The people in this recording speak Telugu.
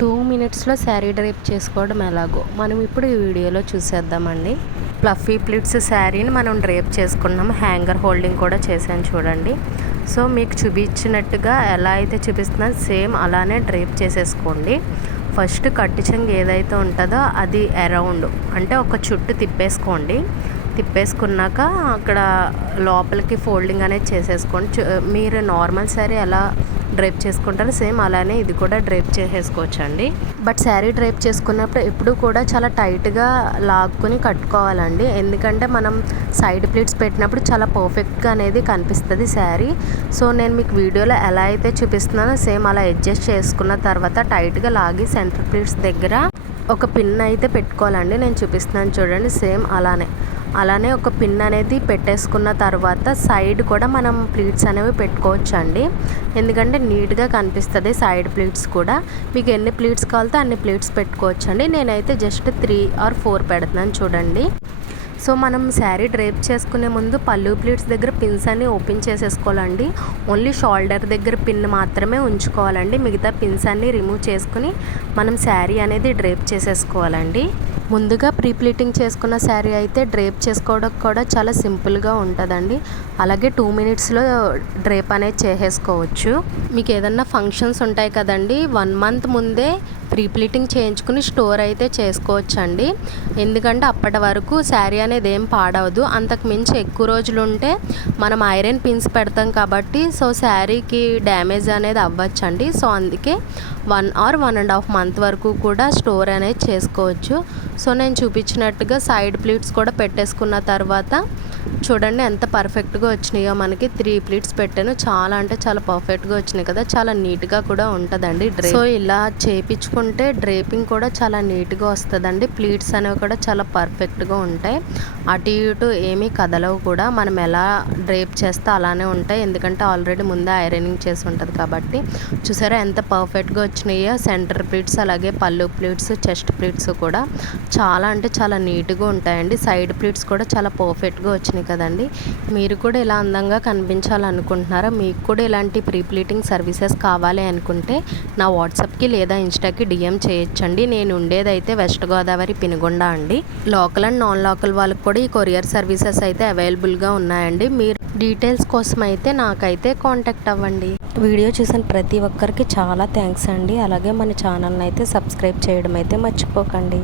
2 మినిట్స్లో శారీ డ్రేప్ చేసుకోవడం ఎలాగో మనం ఇప్పుడు ఈ వీడియోలో చూసేద్దామండి. ఫ్లఫీ ప్లీట్స్ శారీని మనం డ్రేప్ చేసుకున్నాము. హ్యాంగర్ హోల్డింగ్ కూడా చేశాను చూడండి. సో మీకు చూపించినట్టుగా ఎలా అయితే చూపిస్తున్నారో సేమ్ అలానే డ్రేప్ చేసేసుకోండి. ఫస్ట్ కట్టు చెంగు ఏదైతే ఉంటుందో అది అరౌండ్ అంటే ఒక చుట్టు తిప్పేసుకోండి. తిప్పేసుకున్నాక అక్కడ లోపలికి ఫోల్డింగ్ అనేది చేసేసుకోండి. మీరు నార్మల్ శారీ ఎలా డ్రేప్ చేసుకుంటారో సేమ్ అలానే ఇది కూడా డ్రేప్ చేసేసుకోవచ్చండి. బట్ శారీ డ్రేప్ చేసుకున్నప్పుడు ఎప్పుడు కూడా చాలా టైట్గా లాక్కుని కట్టుకోవాలండి. ఎందుకంటే మనం సైడ్ ప్లీట్స్ పెట్టినప్పుడు చాలా పర్ఫెక్ట్గా అనేది కనిపిస్తుంది శారీ. సో నేను మీకు వీడియోలో ఎలా అయితే చూపిస్తున్నానో సేమ్ అలా అడ్జస్ట్ చేసుకున్న తర్వాత టైట్గా లాగి సెంటర్ ప్లీట్స్ దగ్గర ఒక పిన్ అయితే పెట్టుకోవాలండి. నేను చూపిస్తున్నాను చూడండి. సేమ్ అలానే ఒక పిన్ అనేది పెట్టేసుకున్న తర్వాత సైడ్ కూడా మనం ప్లీట్స్ అనేవి పెట్టుకోవచ్చు అండి. ఎందుకంటే నీట్గా కనిపిస్తుంది సైడ్ ప్లీట్స్ కూడా. మీకు ఎన్ని ప్లీట్స్ కావాలితే అన్ని ప్లీట్స్ పెట్టుకోవచ్చు అండి. నేనైతే జస్ట్ 3 or 4 పెడుతున్నాను చూడండి. సో మనం శారీ డ్రేప్ చేసుకునే ముందు పళ్ళు ప్లీట్స్ దగ్గర పిన్స్ అన్ని ఓపెన్ చేసేసుకోవాలండి. ఓన్లీ షోల్డర్ దగ్గర పిన్ మాత్రమే ఉంచుకోవాలండి. మిగతా పిన్స్ అన్ని రిమూవ్ చేసుకుని మనం శారీ అనేది డ్రేప్ చేసేసుకోవాలండి. ముందుగా ప్రీ ప్లీటింగ్ చేసుకున్న శారీ అయితే డ్రేప్ చేసుకోవడం కూడా చాలా సింపుల్గా ఉంటుందండి. అలాగే 2 మినిట్స్లో డ్రేప్ అనేది చేసేసుకోవచ్చు. మీకు ఏదన్నా ఫంక్షన్స్ ఉంటాయి కదండి, 1 month ముందే ప్రీ ప్లీటింగ్ చేయించుకుని స్టోర్ అయితే చేసుకోవచ్చండి. ఎందుకంటే అప్పటి వరకు శారీ అనేది ఏం పాడవదు. అంతకు మించి ఎక్కువ రోజులు ఉంటే మనం ఐరన్ పిన్స్ పెడతాం కాబట్టి సో శారీకి డ్యామేజ్ అనేది అవ్వచ్చండి. సో అందుకే 1 or 1.5 month వరకు కూడా స్టోర్ అనేది చేసుకోవచ్చు. సో నేను చూపించినట్టుగా సైడ్ ప్లీట్స్ కూడా పెట్టేసుకున్న తర్వాత చూడండి ఎంత పర్ఫెక్ట్గా వచ్చినాయో. మనకి 3 ప్లీట్స్ పెట్టాను. చాలా అంటే చాలా పర్ఫెక్ట్గా వచ్చినాయి కదా. చాలా నీట్గా కూడా ఉంటుందండి డ్రేప్. సో ఇలా చేయించుకుంటే డ్రేపింగ్ కూడా చాలా నీట్గా వస్తుందండి. ప్లీట్స్ అనేవి కూడా చాలా పర్ఫెక్ట్గా ఉంటాయి. అటు ఇటు ఏమీ కదలవు కూడా. మనం ఎలా డ్రేప్ చేస్తే అలానే ఉంటాయి. ఎందుకంటే ఆల్రెడీ ముందే ఐరనింగ్ చేసి ఉంటుంది కాబట్టి. చూసారా ఎంత పర్ఫెక్ట్గా వచ్చినాయో. సెంటర్ ప్లీట్స్ అలాగే పళ్ళు ప్లీట్స్ చెస్ట్ ప్లీట్స్ కూడా చాలా అంటే చాలా నీట్గా ఉంటాయండి. సైడ్ ప్లీట్స్ కూడా చాలా పర్ఫెక్ట్గా వచ్చినాయి కదండి. మీరు కూడా ఇలా అందంగా కనిపించాలనుకుంటున్నారా? మీకు కూడా ఇలాంటి ప్రీ ప్లీటింగ్ సర్వీసెస్ కావాలి అనుకుంటే నా వాట్సాప్కి లేదా ఇన్స్టాకి DM చేయొచ్చండి. నేను ఉండేదైతే వెస్ట్ గోదావరి పెనుగొండ అండి. లోకల్ అండ్ నాన్ లోకల్ వాళ్ళకి కూడా ఈ కొరియర్ సర్వీసెస్ అయితే అవైలబుల్గా ఉన్నాయండి. మీరు డీటెయిల్స్ కోసం అయితే నాకైతే కాంటాక్ట్ అవ్వండి. వీడియో చూసిన ప్రతి ఒక్కరికి చాలా థ్యాంక్స్ అండి. అలాగే మన ఛానల్ని అయితే సబ్స్క్రైబ్ చేయడం అయితే మర్చిపోకండి.